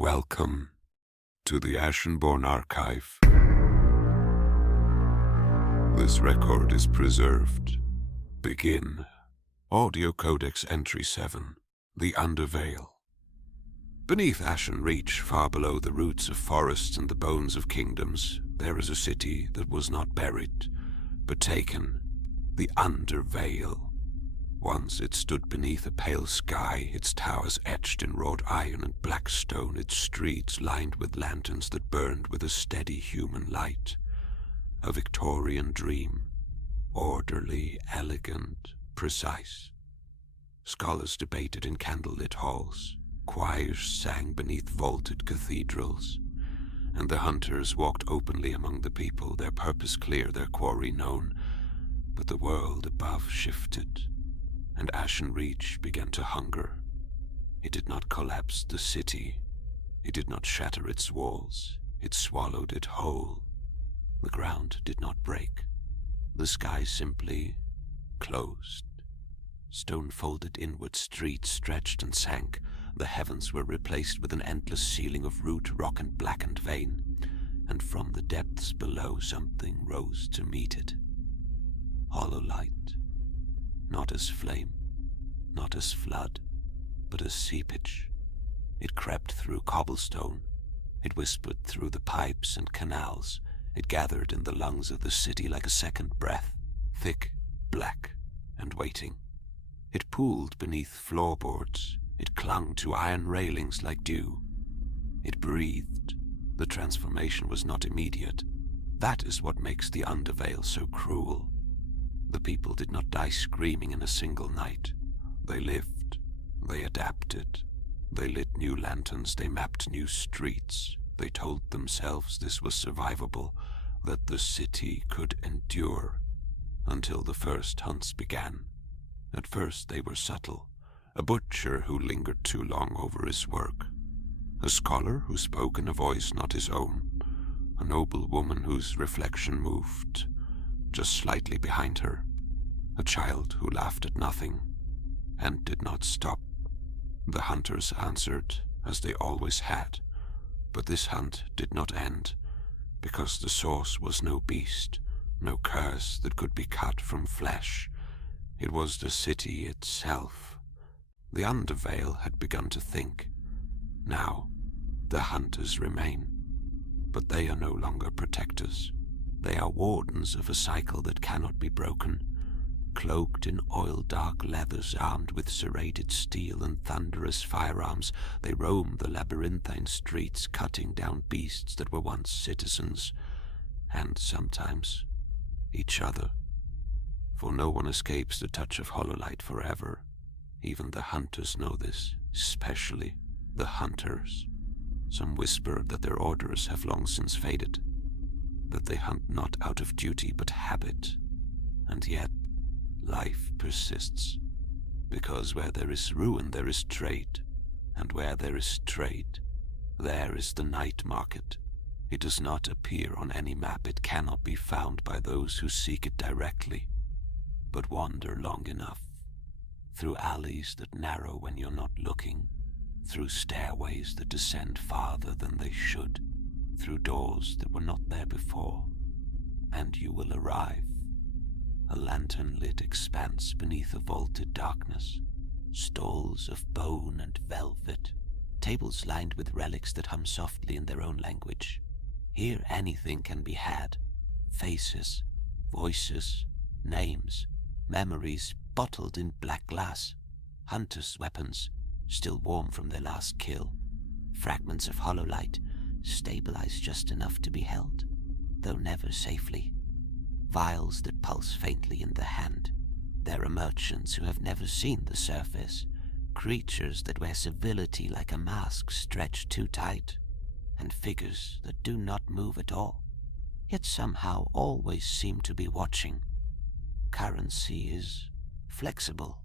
Welcome to the Ashenborne Archive. This record is preserved. Begin. Audio Codex Entry 7, the UnderVeil. Beneath AshenReach, far below the roots of forests and the bones of kingdoms, there is a city that was not buried, but taken, the UnderVeil. Once it stood beneath a pale sky, its towers etched in wrought iron and black stone, its streets lined with lanterns that burned with a steady human light. A Victorian dream, orderly, elegant, precise. Scholars debated in candlelit halls, choirs sang beneath vaulted cathedrals, and the hunters walked openly among the people, their purpose clear, their quarry known. But the world above shifted, and AshenReach began to hunger. It did not collapse the city. It did not shatter its walls. It swallowed it whole. The ground did not break. The sky simply closed. Stone-folded inward streets stretched and sank. The heavens were replaced with an endless ceiling of root, rock, and blackened vein. And from the depths below something rose to meet it. Hollowlight. Not as flame, not as flood, but as seepage. It crept through cobblestone. It whispered through the pipes and canals. It gathered in the lungs of the city like a second breath, thick, black, and waiting. It pooled beneath floorboards. It clung to iron railings like dew. It breathed. The transformation was not immediate. That is what makes the UnderVeil so cruel. The people did not die screaming in a single night. They lived. They adapted. They lit new lanterns. They mapped new streets. They told themselves this was survivable, that the city could endure, until the first hunts began. At first they were subtle. A butcher who lingered too long over his work. A scholar who spoke in a voice not his own. A noble woman whose reflection moved just slightly behind her. A child who laughed at nothing and did not stop. The hunters answered as they always had, but this hunt did not end, because the source was no beast, no curse that could be cut from flesh. It was the city itself. The UnderVeil had begun to think. Now, the hunters remain, but they are no longer protectors. They are wardens of a cycle that cannot be broken. Cloaked in oil-dark leathers, armed with serrated steel and thunderous firearms, they roam the labyrinthine streets, cutting down beasts that were once citizens, and sometimes each other. For no one escapes the touch of Hollowlight forever. Even the hunters know this, especially the hunters. Some whisper that their orders have long since faded, that they hunt not out of duty but habit, and yet life persists, because where there is ruin there is trade, and where there is trade, there is the night market. It does not appear on any map. It cannot be found by those who seek it directly, but wander long enough, through alleys that narrow when you're not looking, through stairways that descend farther than they should, through doors that were not there before, and you will arrive. A lantern-lit expanse beneath a vaulted darkness, stalls of bone and velvet, tables lined with relics that hum softly in their own language. Here anything can be had. Faces, voices, names, memories bottled in black glass, hunters' weapons, still warm from their last kill, fragments of Hollowlight, stabilized just enough to be held, though never safely. Vials that pulse faintly in the hand. There are merchants who have never seen the surface, creatures that wear civility like a mask stretched too tight, and figures that do not move at all, yet somehow always seem to be watching. Currency is flexible.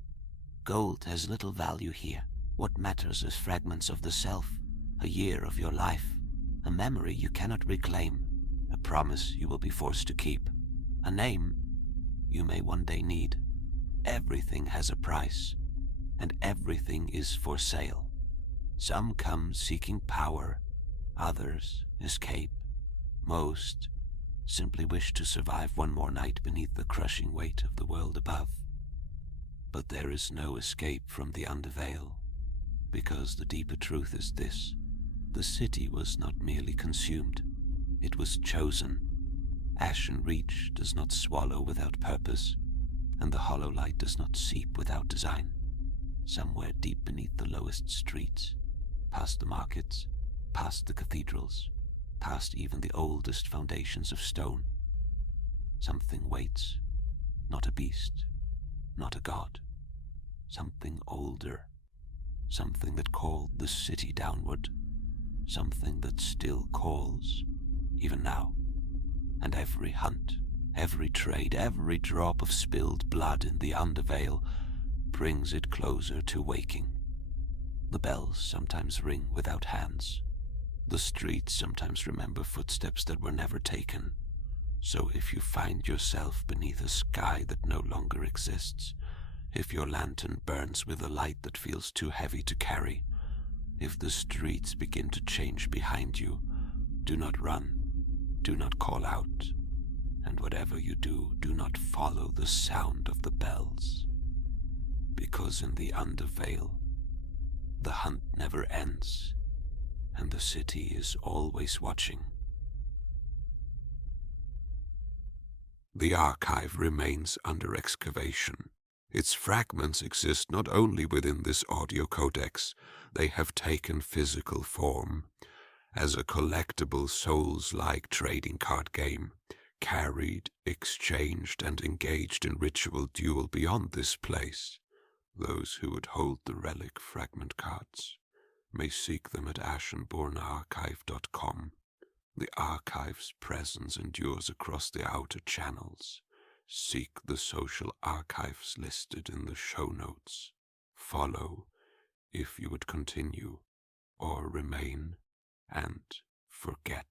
Gold has little value here. What matters is fragments of the self, a year of your life, a memory you cannot reclaim, a promise you will be forced to keep, a name you may one day need. Everything has a price, and everything is for sale. Some come seeking power, others escape. Most simply wish to survive one more night beneath the crushing weight of the world above. But there is no escape from the UnderVeil, because the deeper truth is this: the city was not merely consumed, it was chosen. AshenReach does not swallow without purpose, and the Hollowlight does not seep without design. Somewhere deep beneath the lowest streets, past the markets, past the cathedrals, past even the oldest foundations of stone, something waits. Not a beast, not a god. Something older. Something that called the city downward. Something that still calls, even now. And every hunt, every trade, every drop of spilled blood in the UnderVeil brings it closer to waking. The bells sometimes ring without hands. The streets sometimes remember footsteps that were never taken. So if you find yourself beneath a sky that no longer exists, if your lantern burns with a light that feels too heavy to carry, if the streets begin to change behind you, do not run, do not call out, and whatever you do, do not follow the sound of the bells. Because in the UnderVeil, the hunt never ends, and the city is always watching. The archive remains under excavation. Its fragments exist not only within this audio codex, they have taken physical form as a collectible Soulslike trading card game, carried, exchanged, and engaged in ritual duel beyond this place. Those who would hold the relic fragment cards may seek them at AshenborneArchive.com. The archive's presence endures across the outer channels. Seek the social archives listed in the show notes. Follow if you would continue, or remain and forget.